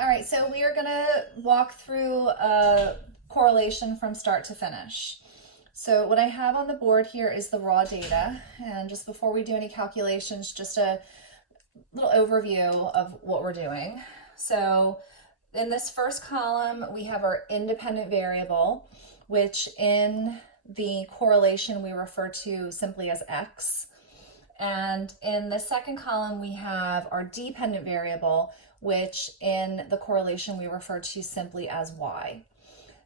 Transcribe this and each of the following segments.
All right, so we are going to walk through a correlation from start to finish. So what I have on the board here is the raw data, and just before we do any calculations, just a little overview of what we're doing. So in this first column, we have our independent variable, which in the correlation we refer to simply as X. And in the second column, we have our dependent variable, which in the correlation we refer to simply as Y.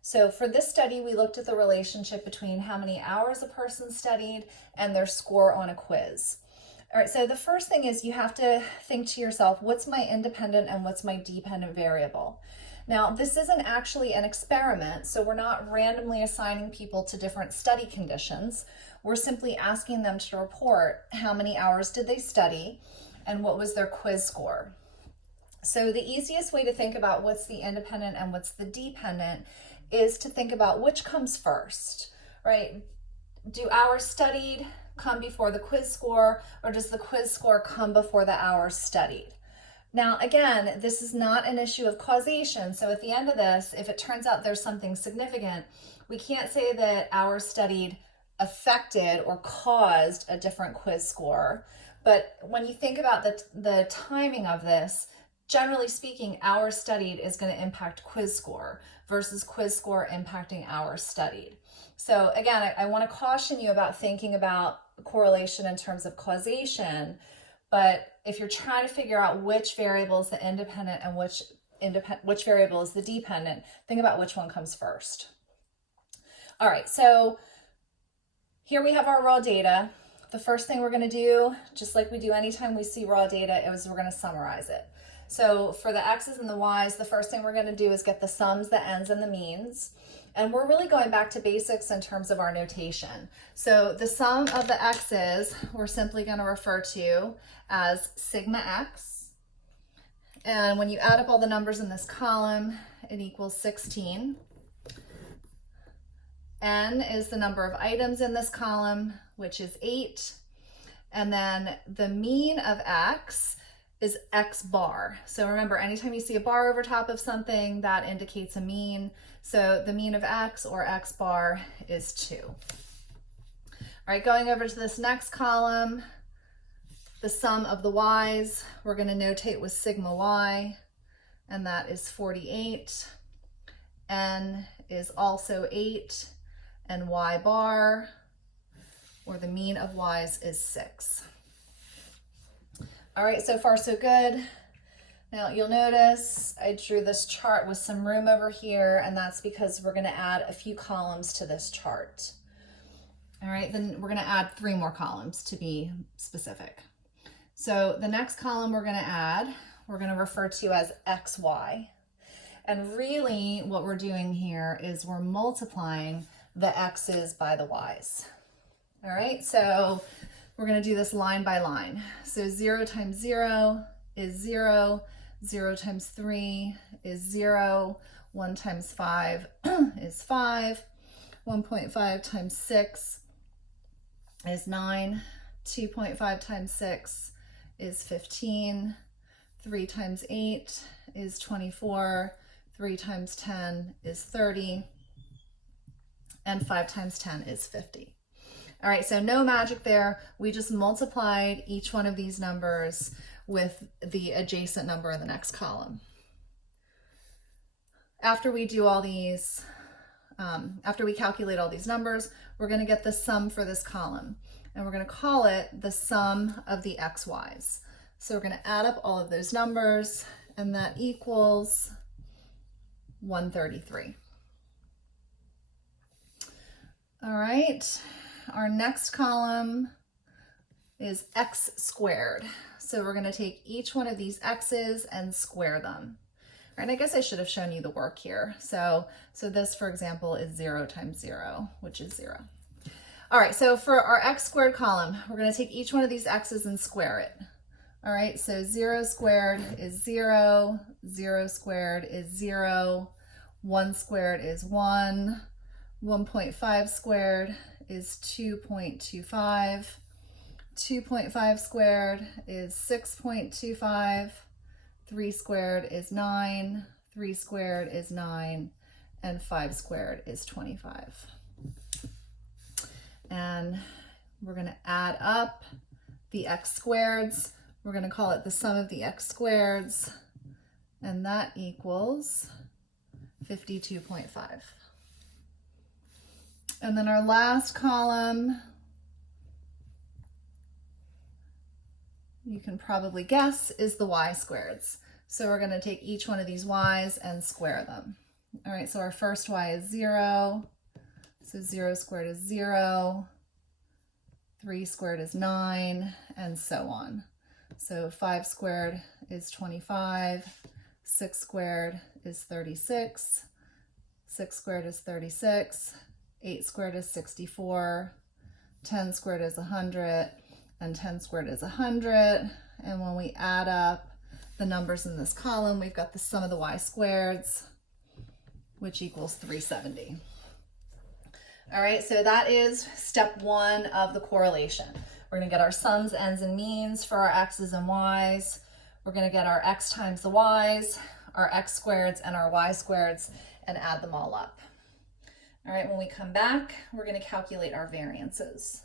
So for this study, we looked at the relationship between how many hours a person studied and their score on a quiz. All right, so the first thing is you have to think to yourself, what's my independent and what's my dependent variable? Now, this isn't actually an experiment, so we're not randomly assigning people to different study conditions. We're simply asking them to report how many hours did they study and what was their quiz score. So the easiest way to think about what's the independent and what's the dependent is to think about which comes first, right? Do hours studied come before the quiz score, or does the quiz score come before the hours studied? Now, again, this is not an issue of causation. So at the end of this, if it turns out there's something significant, we can't say that hours studied affected or caused a different quiz score. But when you think about the timing of this, generally speaking, hours studied is going to impact quiz score versus quiz score impacting hours studied. So again, I want to caution you about thinking about correlation in terms of causation, but if you're trying to figure out which variable is the independent and which variable is the dependent, think about which one comes first. All right, so here we have our raw data. The first thing we're going to do, just like we do anytime we see raw data, is we're going to summarize it. So for the X's and the Y's, the first thing we're going to do is get the sums, the ends, and the means. And we're really going back to basics in terms of our notation. So the sum of the X's, we're simply going to refer to as sigma X. And when you add up all the numbers in this column, it equals 16. N is the number of items in this column, which is 8. And then the mean of X is X bar. So remember, anytime you see a bar over top of something, that indicates a mean. So the mean of X, or X bar, is 2. All right, going over to this next column, the sum of the Y's, we're going to notate with sigma Y, and that is 48. N is also 8, and Y bar, or the mean of Y's, is 6. All right, so far so good. Now you'll notice I drew this chart with some room over here, and that's because we're going to add a few columns to this chart. All right, then we're going to add 3 more columns to be specific. So the next column we're going to add, we're going to refer to as XY. And really what we're doing here is we're multiplying the X's by the Y's. All right, so we're going to do this line by line. So 0 times 0 is 0, 0 times 3 is 0, 1 times 5 is 5, 1.5 times 6 is 9, 2.5 times 6 is 15, 3 times 8 is 24, 3 times 10 is 30, and 5 times 10 is 50. All right, so no magic there. We just multiplied each one of these numbers with the adjacent number in the next column. After we do all these, after we calculate all these numbers, we're going to get the sum for this column, and we're going to call it the sum of the XY's. So we're going to add up all of those numbers, and that equals 133. All right. Our next column is X squared. So we're going to take each one of these X's and square them. All right, I guess I should have shown you the work here. So this, for example, is 0 times 0, which is 0. All right, so for our X squared column, we're going to take each one of these X's and square it. All right, so 0 squared is 0, 0 squared is 0, 1 squared is 1, 1.5 squared is 2.25, 2.5 squared is 6.25, 3 squared is 9, 3 squared is 9, and 5 squared is 25. And we're going to add up the x squareds. We're going to call it the sum of the x squareds, and that equals 52.5. And then our last column, you can probably guess, is the y squareds. So we're going to take each one of these y's and square them. All right, so our first y is 0. So 0 squared is 0. 3 squared is 9, and so on. So 5 squared is 25. 6 squared is 36. 6 squared is 36. 8 squared is 64. 10 squared is 100. And 10 squared is 100. And when we add up the numbers in this column, we've got the sum of the y squareds, which equals 370. All right, so that is step 1 of the correlation. We're going to get our sums, ends, and means for our x's and y's. We're going to get our x times the y's, our x squareds, and our y squareds, and add them all up. All right, when we come back, we're going to calculate our variances.